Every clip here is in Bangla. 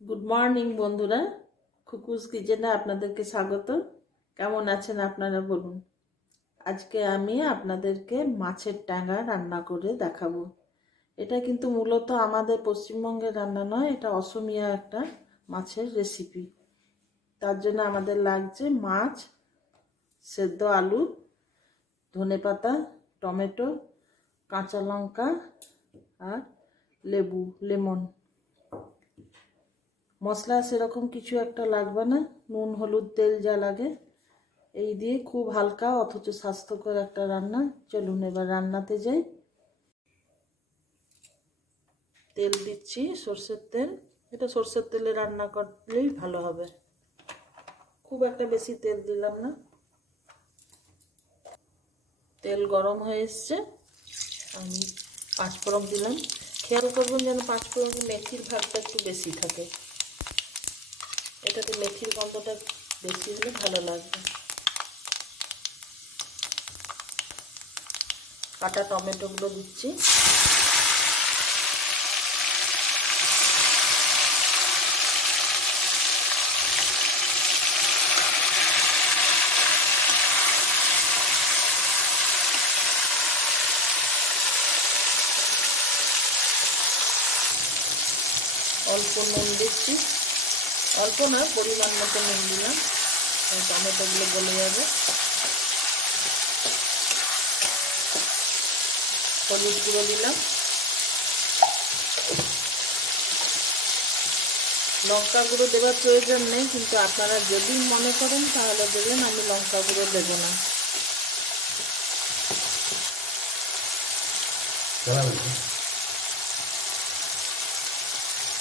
গুড মর্নিং বন্ধুরা, খুকুস কিচেনে আপনাদেরকে স্বাগত। কেমন আছেন আপনারা বলুন। আজকে আমি আপনাদেরকে মাছের ট্যাঙ্গা রান্না করে দেখাবো। এটা কিন্তু মূলত আমাদের পশ্চিমবঙ্গের রান্না নয়, এটা অসমিয়া একটা মাছের রেসিপি। তার জন্য আমাদের লাগছে মাছ, সেদ্ধ আলু, ধনেপাতা, টমেটো, কাঁচা লঙ্কা আর লেমন। মশলা সেরকম কিছু একটা লাগবে না, নুন হলুদ তেল যা লাগে এই দিয়ে খুব হালকা অথচ স্বাস্থ্যকর একটা রান্না। চলুন এবার রান্নাতে যাই। তেল দিচ্ছি, সর্ষের তেল। এটা সর্ষের তেলে রান্না করলেই ভালো হবে, খুব একটা বেশি তেল দিলাম না। তেল গরম হয়ে এসছে, আমি পাঁচফোড়ন দিলাম। খেয়াল করবেন যেন পাঁচফোড়নে মেথির ভাগটা একটু বেশি থাকে, এটাতে মেথির গন্ধটা বেশি হলে ভালো লাগবে। কাটা টমেটোগুলো দিচ্ছি। অল্প নুন দিচ্ছি, অল্প না পরিমাণ মতো নুন দিলাম, টমেটোগুলো গলে যাবে। হলুদ গুঁড়ো দিলাম, লঙ্কা গুঁড়ো দেওয়ার প্রয়োজন নেই, কিন্তু আপনারা যদি মনে করেন তাহলে দেবেন, আমি লঙ্কা গুঁড়ো দেবো না।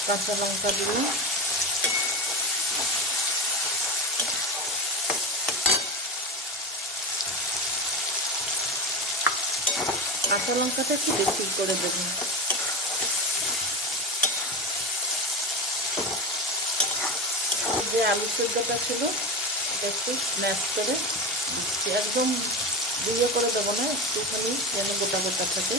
কাঁচা লঙ্কা দিলাম, কাঁচা লঙ্কাটা একটু বেশি করে দেবেন। যে আলু সেদ্ধটা ছিল এটা একটু স্ম্যাশ করে দিচ্ছি, একদম দিয়ে করে দেবো না, একটুখানি যেন গোটা গোটা থাকে।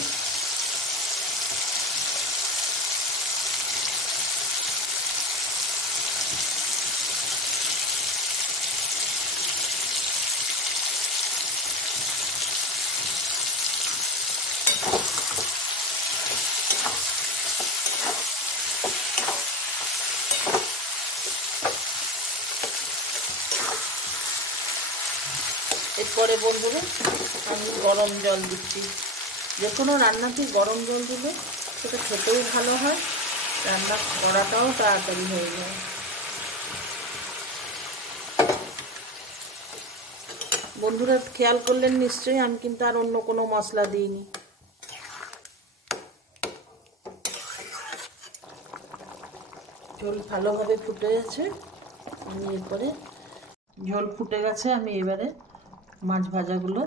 এরপরে বন্ধুরা আমি গরম জল দিচ্ছি। যে কোনো রান্নাতে গরম জল দিলে সেটা খেতেও ভালো হয়, রান্না করাটাও তাড়াতাড়ি হয়ে যায়। বন্ধুরা খেয়াল করলেন নিশ্চয়ই, আমি কিন্তু আর অন্য কোনো মশলা দিইনি। ঝোল ভালোভাবে ফুটে গেছে, আমি এরপরে ঝোল ফুটে গেছে, আমি এবারে মাছ ভাজাগুলো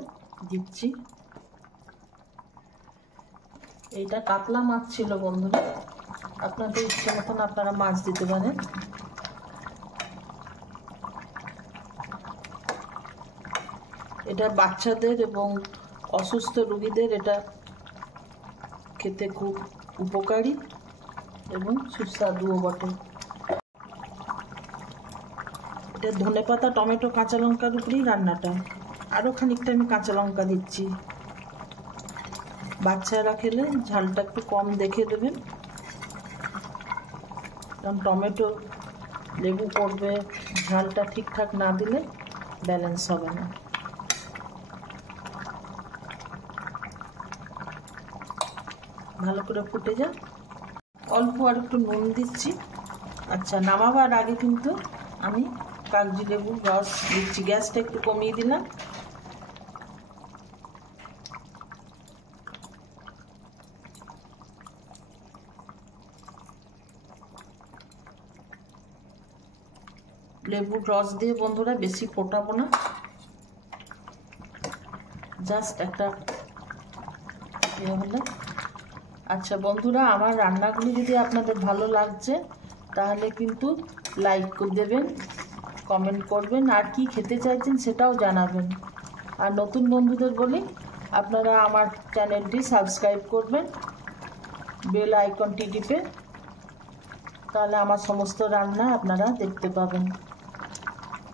দিচ্ছি। এইটা কাতলা মাছ ছিল বন্ধুরা, আপনাদের ইচ্ছে মতন আপনারা মাছ দিতে পারেন। এটা বাচ্চাদের এবং অসুস্থ রোগীদের এটা খেতে খুব উপকারী এবং সুস্বাদুও বটে। এটা ধনেপাতা, টমেটো, কাঁচা লঙ্কার উপরেই রান্নাটা। আরও খানিকটা আমি কাঁচা লঙ্কা দিচ্ছি, বাচ্চারা খেলে ঝালটা একটু কম দেখে দেবেন, কারণ টমেটো লেবু পড়বে, ঝালটা ঠিকঠাক না দিলে ব্যালেন্স হবে না। ভালো করে ফুটে যাক, অল্প আর একটু নুন দিচ্ছি। আচ্ছা, নামাবার আগে কিন্তু আমি কাগজি লেবুর রস দিচ্ছি, গ্যাসটা একটু কমিয়ে দিলাম। লেবুর রস দিয়ে বন্ধুরা বেশি ফোটাবো না, জাস্ট একটা হলে। আচ্ছা বন্ধুরা, আমার রান্নাগুলি যদি আপনাদের ভালো লাগছে তাহলে কিন্তু লাইক করে দেবেন, কমেন্ট করবেন, আর কি খেতে চাইছেন সেটাও জানাবেন। আর নতুন বন্ধুদের বলি, আপনারা আমার চ্যানেলটি সাবস্ক্রাইব করবেন, বেল আইকনটি টিপে তাহলে আমার সমস্ত রান্না আপনারা দেখতে পাবেন।